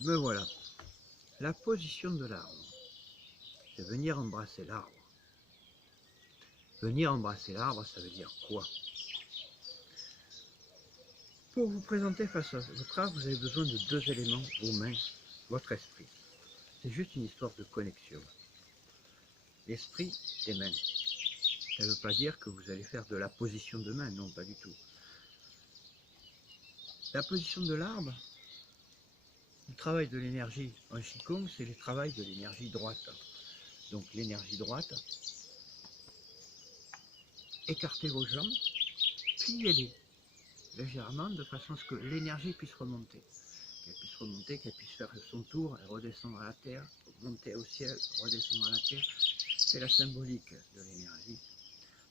Me voilà. La position de l'arbre, c'est venir embrasser l'arbre. Venir embrasser l'arbre, ça veut dire quoi? Pour vous présenter face à votre arbre, vous avez besoin de deux éléments, vos mains, votre esprit. C'est juste une histoire de connexion. L'esprit, des mains. Ça ne veut pas dire que vous allez faire de la position de main, non, pas du tout. La position de l'arbre, le travail de l'énergie en Qigong, c'est le travail de l'énergie droite. Donc l'énergie droite, écartez vos jambes, pliez-les légèrement de façon à ce que l'énergie puisse remonter. Qu'elle puisse faire son tour et redescendre à la terre, monter au ciel, redescendre à la terre. C'est la symbolique de l'énergie.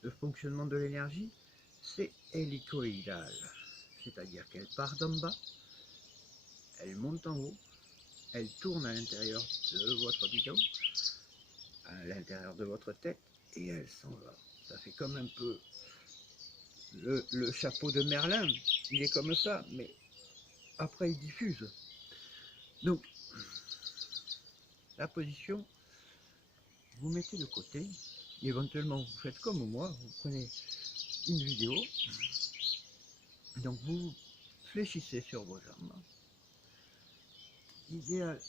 Le fonctionnement de l'énergie, c'est hélicoïdal, c'est-à-dire qu'elle part d'en bas, elle monte en haut, elle tourne à l'intérieur de votre bidon, à l'intérieur de votre tête, et elle s'en va. Ça fait comme un peu le chapeau de Merlin, il est comme ça, mais après il diffuse. Donc, la position, vous mettez de côté, éventuellement vous faites comme moi, vous prenez une vidéo, donc vous fléchissez sur vos jambes. L'idéal,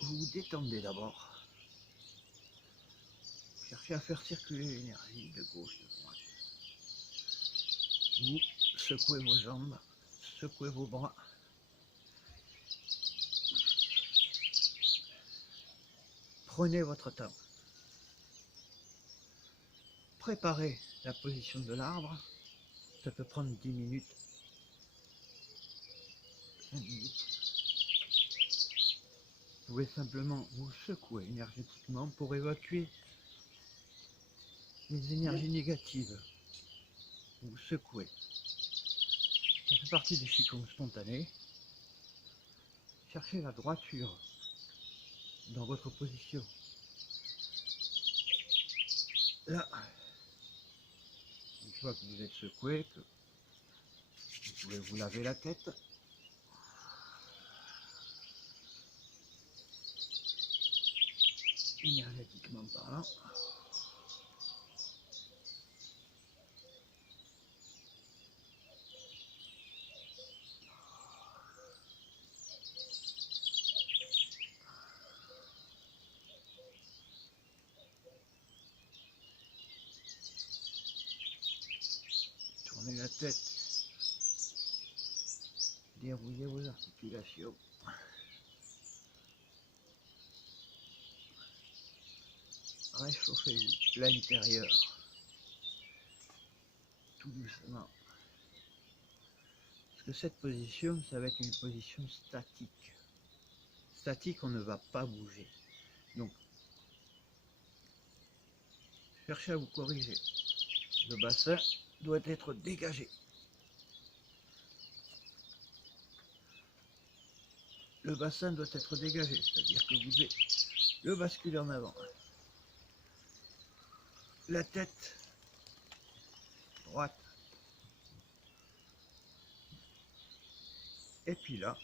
vous vous détendez d'abord, cherchez à faire circuler l'énergie de gauche, de droite. Vous secouez vos jambes, secouez vos bras. Prenez votre temps. Préparez la position de l'arbre. Ça peut prendre 10 minutes, 5 minutes. Vous pouvez simplement vous secouer énergétiquement pour évacuer les énergies négatives. Vous secouez. Ça fait partie du Qigong spontané. Cherchez la droiture dans votre position. Là, une fois que vous êtes secoué, que vous pouvez vous laver la tête. Énergétiquement parlant. Tournez la tête. Dérouillez vos articulations. Réchauffez-vous l'intérieur. Tout doucement. Parce que cette position, ça va être une position statique. Statique, on ne va pas bouger. Donc, cherchez à vous corriger. Le bassin doit être dégagé. Le bassin doit être dégagé, c'est-à-dire que vous devez le basculer en avant. La tête droite. Et puis là,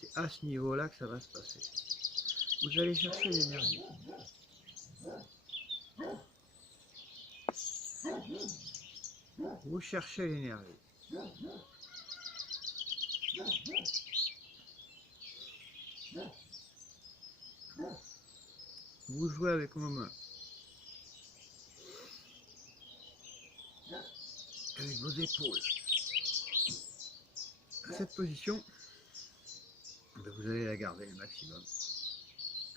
c'est à ce niveau-là que ça va se passer. Vous allez chercher l'énergie. Vous cherchez l'énergie. Vous jouez avec vos mains. Avec vos épaules. Cette position, vous allez la garder le maximum.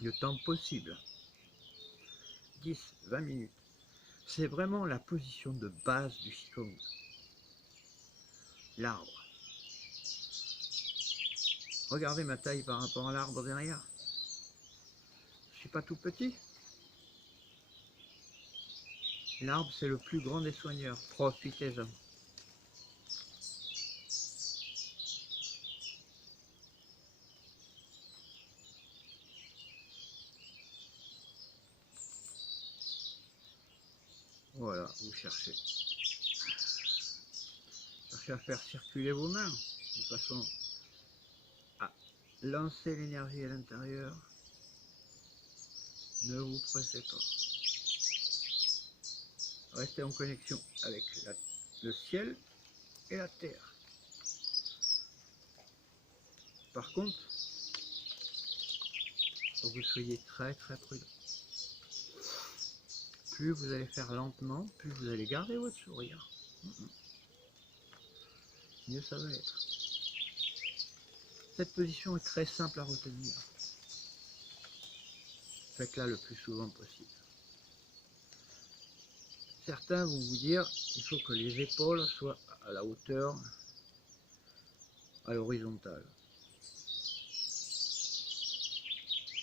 Le temps possible. 10-20 minutes. C'est vraiment la position de base du Qigong. L'arbre. Regardez ma taille par rapport à l'arbre derrière. Je ne suis pas tout petit. L'arbre, c'est le plus grand des soigneurs. Profitez-en. Voilà, vous cherchez cherchez à faire circuler vos mains de façon à lancer l'énergie à l'intérieur. Ne vous pressez pas. Restez en connexion avec le ciel et la terre. Par contre, il faut que vous soyez très prudent. Plus vous allez faire lentement, plus vous allez garder votre sourire. Mieux ça va être. Cette position est très simple à retenir. Faites-la le plus souvent possible. Certains vont vous dire qu'il faut que les épaules soient à la hauteur, à l'horizontale.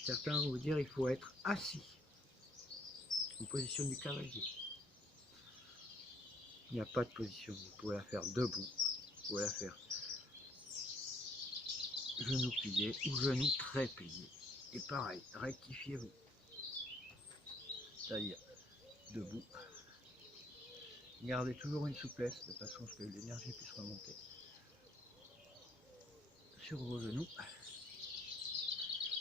Certains vont vous dire qu'il faut être assis, en position du cavalier. Il n'y a pas de position, vous pouvez la faire debout, vous pouvez la faire genou plié ou genou très plié. Et pareil, rectifiez-vous. C'est-à-dire debout. Gardez toujours une souplesse de façon à ce que l'énergie puisse remonter sur vos genoux.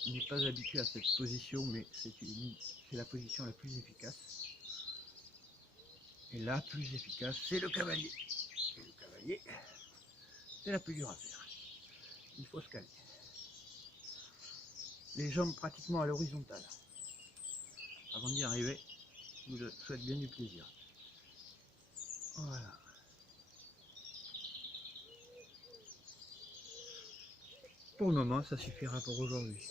On n'est pas habitué à cette position, mais c'est la position la plus efficace. Et la plus efficace, c'est le cavalier. Et le cavalier, c'est la plus dure à faire. Il faut se calmer. Les jambes pratiquement à l'horizontale. Avant d'y arriver, je vous souhaite bien du plaisir. Voilà. Pour le moment, ça suffira pour aujourd'hui.